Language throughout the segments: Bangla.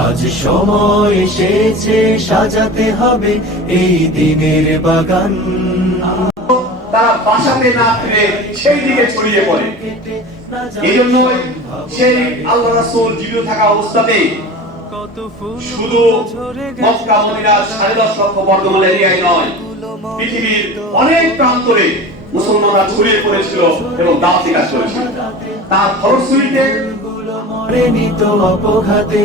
আজ সময় এসেছে সাজাতে হবে এই দিনের বাগান। তারা বাসাতে না ফিরে সেই দিকে ছড়িয়ে পড়ে। এই জন্যই সেই আল্লাহ রাসূল জীবিত থাকা অবস্থাতে শুধু মক্কা মদিনার সাড়ে দশ লক্ষ বর্গমাল এরিয়ায় নয় পৃথিবীর অনেক প্রান্তরে মুসলমানরা ছড়িয়ে পড়েছিল এবং দাওয়াতি কাজ করেছিল। তার ফলশ্রুতিতে মরেনি তো অপঘাতে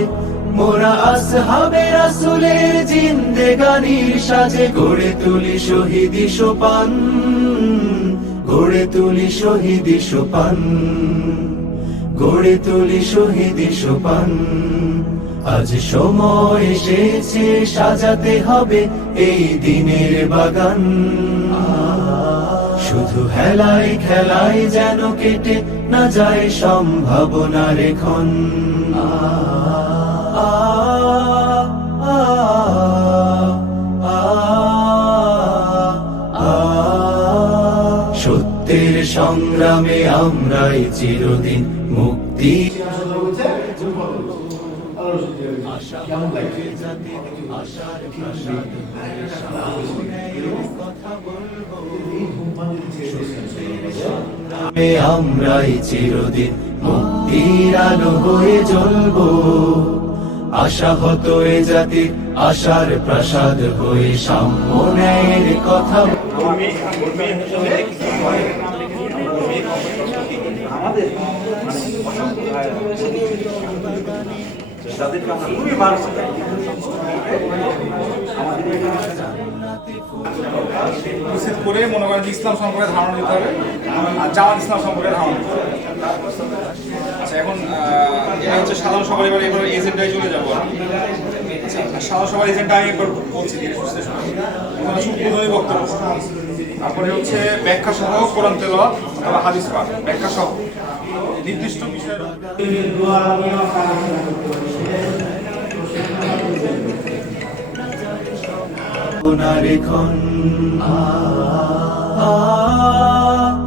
মোরা আসহাবে রাসূলের জিন্দেগানির সাজে, গড়ে তুলি শহীদি সোপান, গড়ে তুলি শহীদি সোপান, গড়ে তুলি শহীদি সোপান। আজ সময় এসেছে, সাজাতে হবে এই দিনের বাগান। শুধু হেলায় খেলায় যেন কেটে না যায় সম্ভাবনার এখন। সংগ্রামে আমরাই চিরদিন মুক্তি। সংগ্রামে আমরাই চিরদিন মুক্তির আলো হয়ে জ্বলবো আশাহত এ জাতির আশার প্রাসাদ হয়ে সামনের কথা। নিষেধ করে মনে করেন ইসলাম সম্পর্কে ধারণা দিতে হবে আর জামাত ইসলাম সম্পর্কে ধারণা দিতে হবে। আচ্ছা এখন এটা হচ্ছে সাধারণ সবার এবার এজেন্ডায় চলে যাব সাধারণ সবার এজেন্ডা আমি একবার বলছি সুপ্রদমী বক্তব্য। তারপরে হচ্ছে ব্যাখ্যা সহ অথবা হাদিস ব্যাখ্যা সহ। নির্দিষ্ট আ, আ, আ,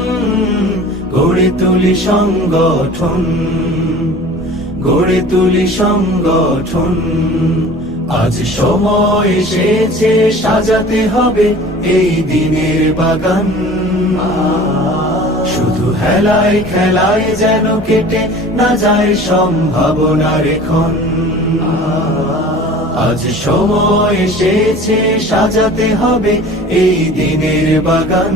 গড়ে তুলি সংগঠন, গড়ে তুলি সংগঠন। আজ সময় এসেছে, সাজাতে হবে এই দিনের বাগান। শুধু হেলায় খেলায় যেন কেটে না যায় সম্ভাবনার এখন। আজ সময় এসেছে, সাজাতে হবে এই দিনের বাগান।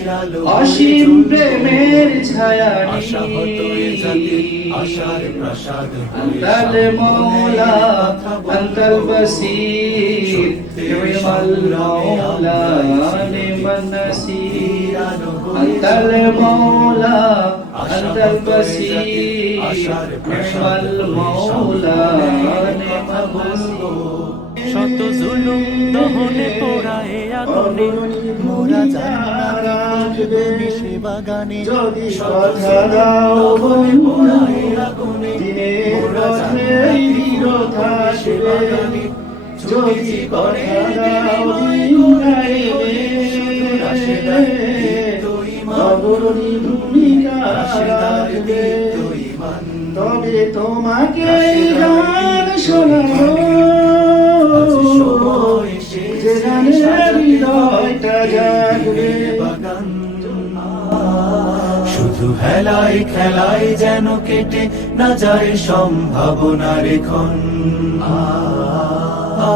অসীম প্রেমের ছায়া আন্তাল মৌলা আন্তাল বসির নিমাল রৌলা নিমান নসির আন্তাল মৌলা আন্তাল মৌলা শত জুলুম দহনে পোড়ায় আগুনে। মোরা জান্নাতে মিশে বাগানে যদি কথা দাও পোড়ায় আগুনে। মোরা সে বাগানে যদি ভূমিকা তবে তোমাকে গান শুধু হেলায় খেলাই যেন কেটে না যায় সম্ভাবনার রেখন আ,